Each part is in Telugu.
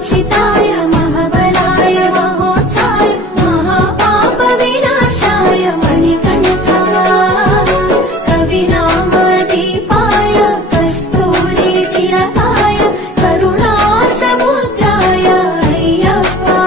कुसुमार्चिताय महाबलाय महोत्साय महापाप विनाशाय मणिकण्ठाय कविनामदीपाय कस्तूरी तिलकाय करुणासमुद्राय अय्यप्पा।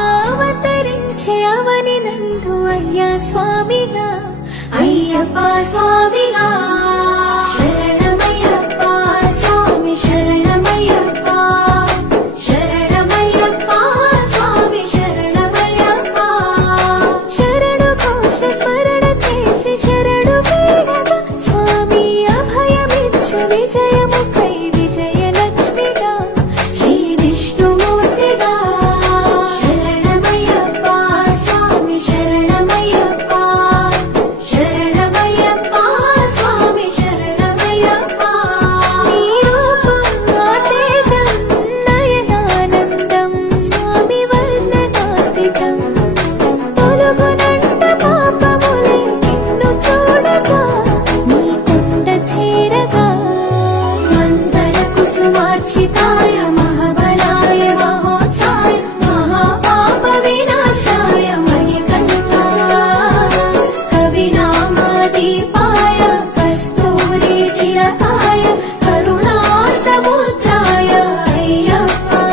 శాస్త్రావతరించే అవని నందు అయ్యా స్వామిగా అయ్యప్ప స్వామిగా శరణమయ్యప్ప స్వామి శరణమయ్యప్ప శరణమయ్యప్ప స్వామి శరణమయ్యప్ప శరణు ఘోష స్మరణ చేసి శరణు వేడగా స్వామి అభయమిచ్చు విజయముకై విజయలక్ష్మిగా శ్రీ విష్ణుమూర్తిగా శరణమయ్యప్ప స్వామి శరణమయ్యప్ప శరణమయ్యప్ప స్వామి శరణమయ్యప్ప నీ రూపం తేజం నయనానందం స్వామి వర్ణనాతీతం తొలగునంట పాపములే నిన్ను చూడగా నీ కొండ చేరగా మందర కుసుమార్చితాయ महाबलाय महोत्साय महापाप विनाशाय मणिकण्ठाय कविनामदीपाय कस्तूरी तिलकाय करुणासमुद्राय अय्यप्पा।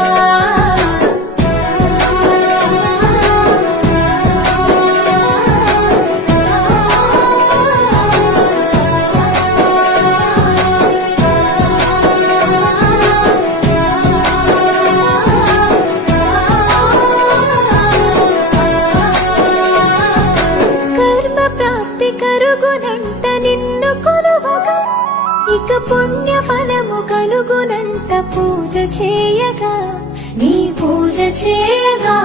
కర్మ ప్రాప్తి కరుగునంట నిన్ను కొలువగా ఇక పుణ్య ఫలము కలుగునంట పూజ చేయగా నీ పూజ చేయగా